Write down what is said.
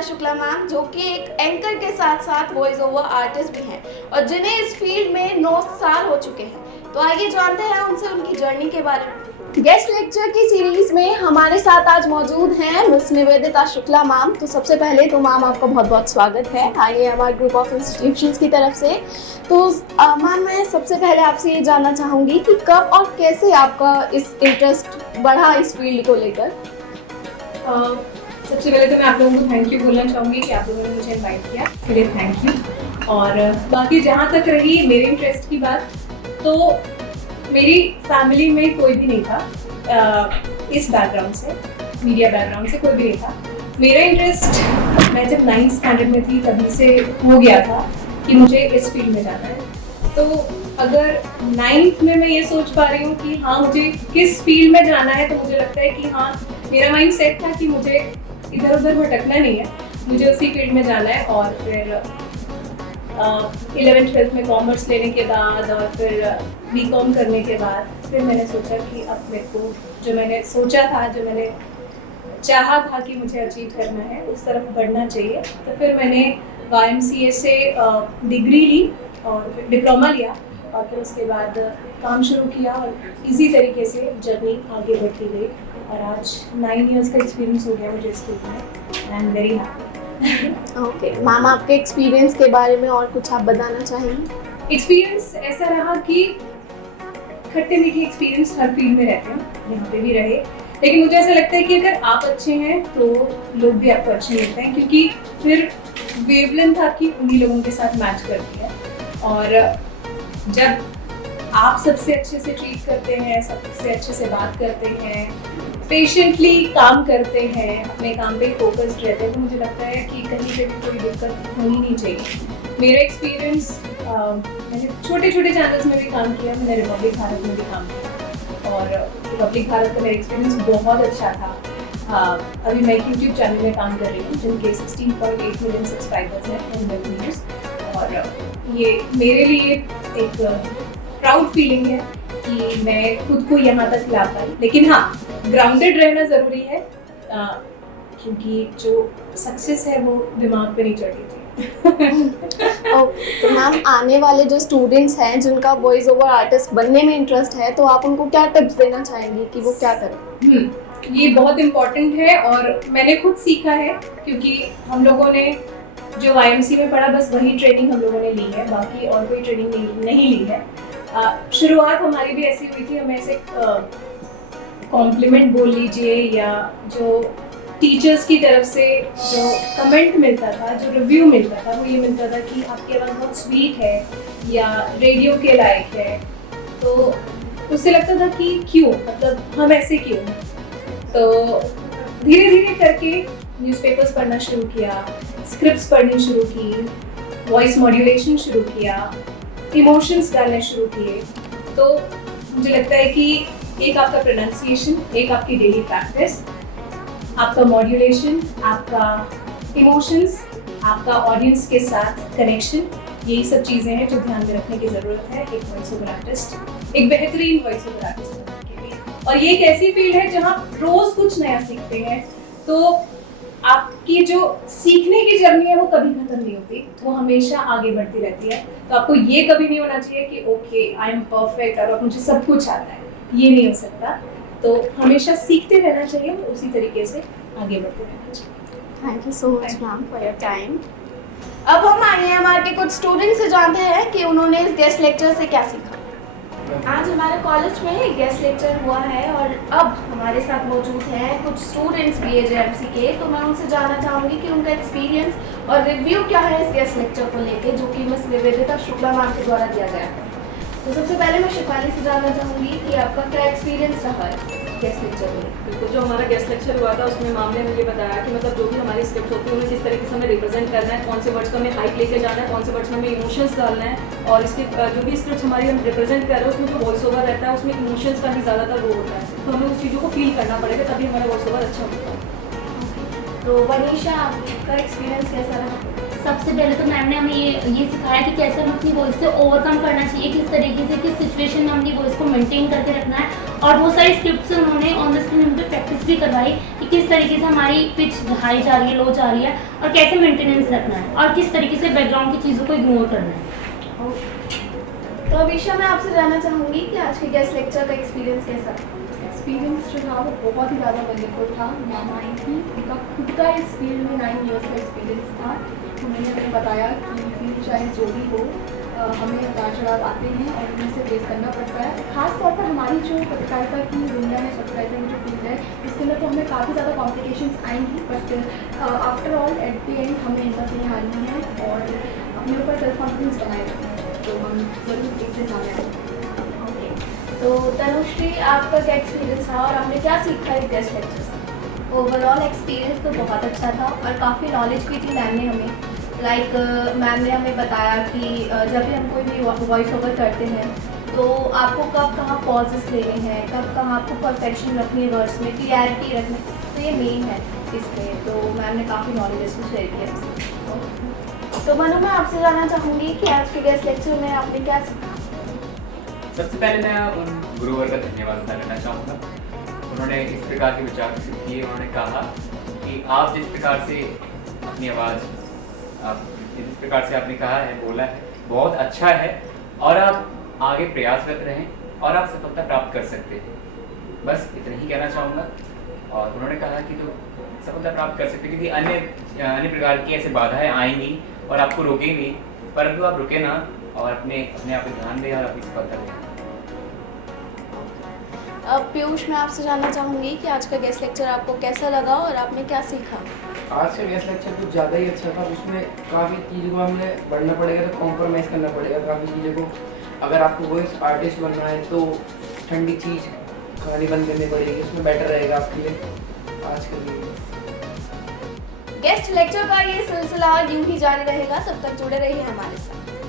Nivedita Shukla ma'am, जो कि एक एंकर के साथ साथ वॉइस ओवर आर्टिस्ट भी हैं और जिन्हें इस फील्ड में 9 साल हो चुके हैं। तो आइए जानते हैं उनसे उनकी जर्नी के बारे में। गेस्ट लेक्चर की सीरीज में हमारे साथ आज मौजूद हैं मिस निवेदिता शुक्ला मैम। तो सबसे पहले तो मैम आपका बहुत बहुत स्वागत है आइए हमारे ग्रुप ऑफ इंस्टीट्यूशंस की तरफ से। तो मैम मैं सबसे पहले आपसे ये जानना चाहूँगी कि कब और कैसे आपका इस इंटरेस्ट बढ़ा इस फील्ड को लेकर। सबसे पहले तो मैं आप लोगों को थैंक यू बोलना चाहूँगी कि आप लोगों ने मुझे इनवाइट किया, के लिए थैंक यू। और बाकी जहाँ तक रही मेरे इंटरेस्ट की बात, तो मेरी फैमिली में कोई भी नहीं था इस बैकग्राउंड से, मीडिया बैकग्राउंड से कोई भी नहीं था। मेरा इंटरेस्ट मैं जब 9th स्टैंडर्ड में थी तभी से हो गया था कि मुझे इस फील्ड में जाना है। तो अगर 9th में मैं ये सोच पा रही हूँ कि हाँ मुझे किस फील्ड में जाना है, तो मुझे लगता है कि हाँ मेरा माइंड सेट था कि मुझे इधर उधर भटकना नहीं है, मुझे उसी फील्ड में जाना है। और फिर 11th-12th में कॉमर्स लेने के बाद और फिर बीकॉम करने के बाद फिर मैंने सोचा कि अब मेरे को जो मैंने सोचा था, जो मैंने चाहा था कि मुझे अचीव करना है, उस तरफ बढ़ना चाहिए। तो फिर मैंने YMCA से डिग्री ली और फिर डिप्लोमा लिया और फिर उसके बाद काम शुरू किया और इसी तरीके से जर्नी आगे बढ़ती गई। और आज 9 इयर्स का एक्सपीरियंस हो गया मुझे इस फील्ड में। I am very happy. Okay ma'am, आपके एक्सपीरियंस के बारे में और कुछ आप बताना चाहेंगे? एक्सपीरियंस ऐसा रहा कि खट्टे मीठे एक्सपीरियंस हर फील्ड में रहते हैं, यहाँ पे भी रहे। लेकिन मुझे ऐसा लगता है कि अगर आप अच्छे हैं तो लोग भी आपको अच्छे मिलते हैं, क्योंकि फिर वेवलेंथ आपकी उन्हीं लोगों के साथ मैच करती है। और जब आप सबसे अच्छे से ट्रीट करते हैं, सबसे अच्छे से बात करते हैं, पेशेंटली काम करते हैं, अपने काम पे फोकस्ड रहते हैं, तो मुझे लगता है कि कहीं पे भी कोई दिक्कत होनी नहीं चाहिए। मेरा एक्सपीरियंस मैंने छोटे छोटे चैनल्स में भी काम किया, मैंने रिपब्लिक भारत में भी काम किया और रिपब्लिक भारत का मेरा एक्सपीरियंस बहुत अच्छा था। अभी मैं यूट्यूब चैनल में काम कर रही हूँ जिनके 16.8 मिलियन सब्सक्राइबर्स हैं इन न्यूज़। और ये मेरे लिए एक प्राउड फीलिंग है कि मैं खुद को यहाँ तक ला पाई। लेकिन हाँ, ग्राउंडेड रहना ज़रूरी है, क्योंकि जो सक्सेस है वो दिमाग पे नहीं चढ़ी थी। तो मैम आने वाले जो स्टूडेंट्स हैं जिनका वॉइस ओवर आर्टिस्ट बनने में इंटरेस्ट है, तो आप उनको क्या टिप्स देना चाहेंगी कि वो क्या करें? ये बहुत इम्पोर्टेंट है और मैंने खुद सीखा है, क्योंकि हम लोगों ने जो YMCA में पढ़ा बस वही ट्रेनिंग हम लोगों ने ली है, बाकी और कोई ट्रेनिंग नहीं ली है। शुरुआत हमारी भी ऐसी हुई थी, हमें ऐसे कॉम्प्लीमेंट बोल लीजिए या जो टीचर्स की तरफ से जो कमेंट मिलता था, जो रिव्यू मिलता था, वो ये मिलता था कि आपकी आवाज़ बहुत स्वीट है या रेडियो के लायक है। तो उससे लगता था कि क्यों, मतलब हम ऐसे क्यों। तो धीरे धीरे करके न्यूज़पेपर्स पढ़ना शुरू किया, स्क्रिप्ट्स पढ़नी शुरू की, वॉइस मॉड्यूलेशन शुरू किया, इमोशंस डालने शुरू किए। तो मुझे लगता है कि एक आपका प्रोनाउंसिएशन, एक आपकी डेली प्रैक्टिस, आपका मॉड्यूलेशन, आपका इमोशंस, आपका ऑडियंस के साथ कनेक्शन, यही सब चीज़ें हैं जो ध्यान में रखने की ज़रूरत है एक वॉइस ओवर आर्टिस्ट, एक बेहतरीन वॉइस ओवर आर्टिस्ट बनने के लिए। और ये एक ऐसी फील्ड है जहाँ रोज़ कुछ नया सीखते हैं, तो आपकी जो सीखने की जर्नी है वो कभी खत्म नहीं होती, वो हमेशा आगे बढ़ती रहती है। तो आपको ये कभी नहीं होना चाहिए कि ओके आई एम परफेक्ट और मुझे सब कुछ आता है, ये नहीं हो सकता। तो हमेशा सीखते रहना चाहिए, उसी तरीके से आगे बढ़ते रहना चाहिए। Thank you so much ma'am for your time. अब हम IIMR के कुछ स्टूडेंट से जानते हैं कि उन्होंने इस गेस्ट लेक्चर से क्या सीखा। आज हमारे कॉलेज में गेस्ट लेक्चर हुआ है और अब हमारे साथ मौजूद हैं कुछ स्टूडेंट्स BAJMC के। तो मैं उनसे जानना चाहूँगी कि उनका एक्सपीरियंस और रिव्यू क्या है इस गेस्ट लेक्चर को लेके, जो कि मिस निवेदिता शुक्ला मैम के द्वारा दिया गया है। तो सबसे पहले मैं शिफाली से जानना चाहूँगी कि आपका क्या एक्सपीरियंस रहा है गेस्ट लेक्चर में। बिल्कुल, जो हमारा गेस्ट लेक्चर हुआ था उसमें मैम ने मुझे बताया कि मतलब जो भी हमारी स्क्रिप्ट होती है उन्हें किस तरीके से हमें रिप्रेजेंट करना है, कौन से वर्ड्स का हमें हाइट लेके जाना है, कौन से वर्ड्स में हमें इमोशंस डालना है। और इसके जो भी स्क्रिप्ट हमारी हम रिप्रेजेंट कर रहे हैं उसमें जो वॉइस ओवर रहता है उसमें इमोशंस का ही ज़्यादातर वो होता है, तो हमें उस चीज़ों को फील करना पड़ेगा तभी हमारा वॉइस ओवर अच्छा होगा। तो वनीशा, आपका एक्सपीरियंस कैसा रहा? सबसे पहले तो मैम ने हमें ये सिखाया कि कैसे हमें अपनी वॉइस से ओवरकम करना चाहिए, किस तरीके से किस सिचुएशन में अपनी वॉइस को मेंटेन करके रखना है। और बहुत सारी स्क्रिप्ट्स उन्होंने ऑन द स्क्रीन हम पे प्रैक्टिस भी करवाई कि किस तरीके से हमारी पिच हाई जा रही है, लो जा रही है, और कैसे मेंटेनेंस रखना है, और किस तरीके से बैकग्राउंड की चीज़ों को इग्नोर करना है। तो अभिषा, मैं आपसे जानना चाहूँगी कि आज के गेस्ट लेक्चर का एक्सपीरियंस कैसा था? एक्सपीरियंस जो था वो बहुत ही ज़्यादा वंडरफुल था। मैम आई थी, उनका खुद का इस फील्ड में 9 इयर्स का एक्सपीरियंस था। उन्होंने हमें बताया कि फील्ड चाहे जो भी हो, हमें उतार चढ़ाव आते हैं और उन्हें से फेस करना पड़ता है। खास तौर पर हमारी जो पत्रकारिता की दुनिया में, पत्रकारिता की जो फील्ड है, इसके अंदर तो हमें काफ़ी ज़्यादा कॉम्प्लिकेशंस आएंगी, but after all at the end हमें इनका नहीं हारनी है और अपने ऊपर सेल्फ कॉन्फिडेंस बनाए रखना है, तो हम ज़रूर एक दिन आने आएंगे। तो तनुश्री, आपका क्या एक्सपीरियंस रहा और आपने क्या सीखा इस गेस्ट लेक्चर से? ओवरऑल एक्सपीरियंस तो बहुत अच्छा था और काफ़ी नॉलेज भी थी मैम ने हमें। लाइक मैम ने हमें बताया कि जब भी हम कोई भी वॉइस ओवर करते हैं तो आपको कब कहाँ पॉजेस लेने हैं, कब कहाँ आपको परफेक्शन रखनी है वर्ड्स में, क्लियरिटी रखनी है, तो ये मेन है इसमें। तो मैम ने काफ़ी नॉलेज इसमें शेयर किया हमसे। तो मनु, मैं आपसे जानना चाहूँगी कि आज के गेस्ट लेक्चर में आपने क्या सीखा? सबसे पहले मैं उन गुरुवर का धन्यवाद अदा करना चाहूँगा। उन्होंने इस प्रकार के विचार विकसित किए। उन्होंने कहा कि आप जिस प्रकार से अपनी आवाज़, आप जिस प्रकार से आपने कहा है, बोला है, बहुत अच्छा है और आप आगे प्रयासरत रहें और आप सफलता प्राप्त कर सकते हैं। बस इतना ही कहना चाहूँगा। और उन्होंने कहा कि तो सफलता प्राप्त कर सकते हैं क्योंकि अन्य प्रकार की ऐसे बाधाएं आएंगी और आपको रोकेंगी, परंतु आप रुके ना और अपने आप पर ध्यान दें और अपनी सफलता दें। अब पीयूष, मैं आपसे जानना चाहूँगी कि आज का गेस्ट लेक्चर आपको कैसा लगा और आपने क्या सीखा? आज का गेस्ट लेक्चर कुछ ज़्यादा ही अच्छा था। उसमें काफ़ी चीज़ों को हमने बढ़ना पड़ेगा, तो कॉम्प्रोमाइज़ करना पड़ेगा काफ़ी चीज़ों को। अगर आपको वॉइस आर्टिस्ट बनना है तो ठंडी चीज़ खानी बंद करनी पड़ेगी, उसमें बेटर रहेगा आपके लिए। आज के लिए गेस्ट लेक्चर का ये सिलसिला यूं ही जारी रहेगा, तब तक जुड़े रहिए हमारे साथ।